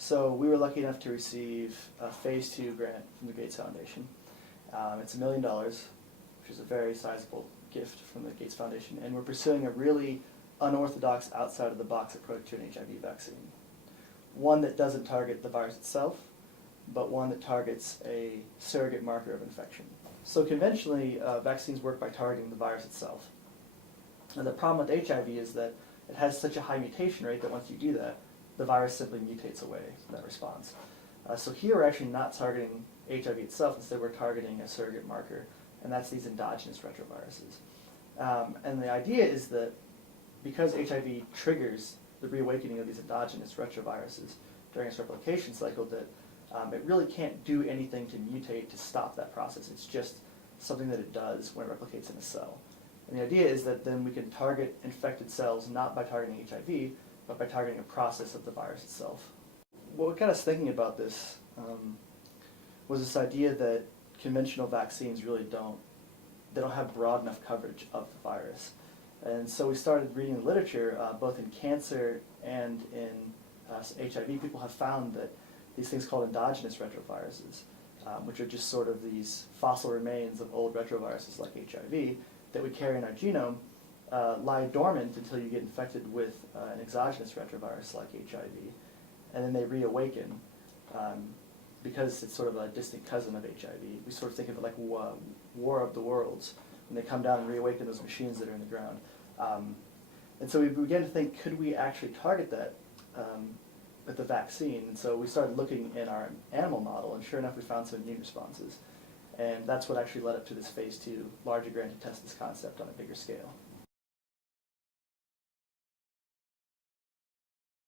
So we were lucky enough to receive a Phase 2 grant from the Gates Foundation. It's $1 million, which is a very sizable gift from the Gates Foundation, and we're pursuing a really unorthodox, outside-of-the-box approach to an HIV vaccine. One that doesn't target the virus itself, but one that targets a surrogate marker of infection. So conventionally, vaccines work by targeting the virus itself. And the problem with HIV is that it has such a high mutation rate that once you do that, the virus simply mutates away from that response. So here we're actually not targeting HIV itself, instead we're targeting a surrogate marker, and that's these endogenous retroviruses. And the idea is that because HIV triggers the reawakening of these endogenous retroviruses during its replication cycle, that it really can't do anything to mutate to stop that process. It's just something that it does when it replicates in a cell. And the idea is that then we can target infected cells not by targeting HIV, but by targeting a process of the virus itself. What got us thinking about this was this idea that conventional vaccines really don't have broad enough coverage of the virus. And so we started reading the literature, both in cancer and in HIV. People have found that these things called endogenous retroviruses, which are just sort of these fossil remains of old retroviruses like HIV that we carry in our genome, lie dormant until you get infected with an exogenous retrovirus like HIV, and then they reawaken because it's sort of a distant cousin of HIV. We sort of think of it like War of the Worlds, when they come down and reawaken those machines that are in the ground. And so we began to think, could we actually target that with the vaccine? And so we started looking in our animal model, and sure enough we found some immune responses. And that's what actually led up to this Phase 2 larger grant to test this concept on a bigger scale.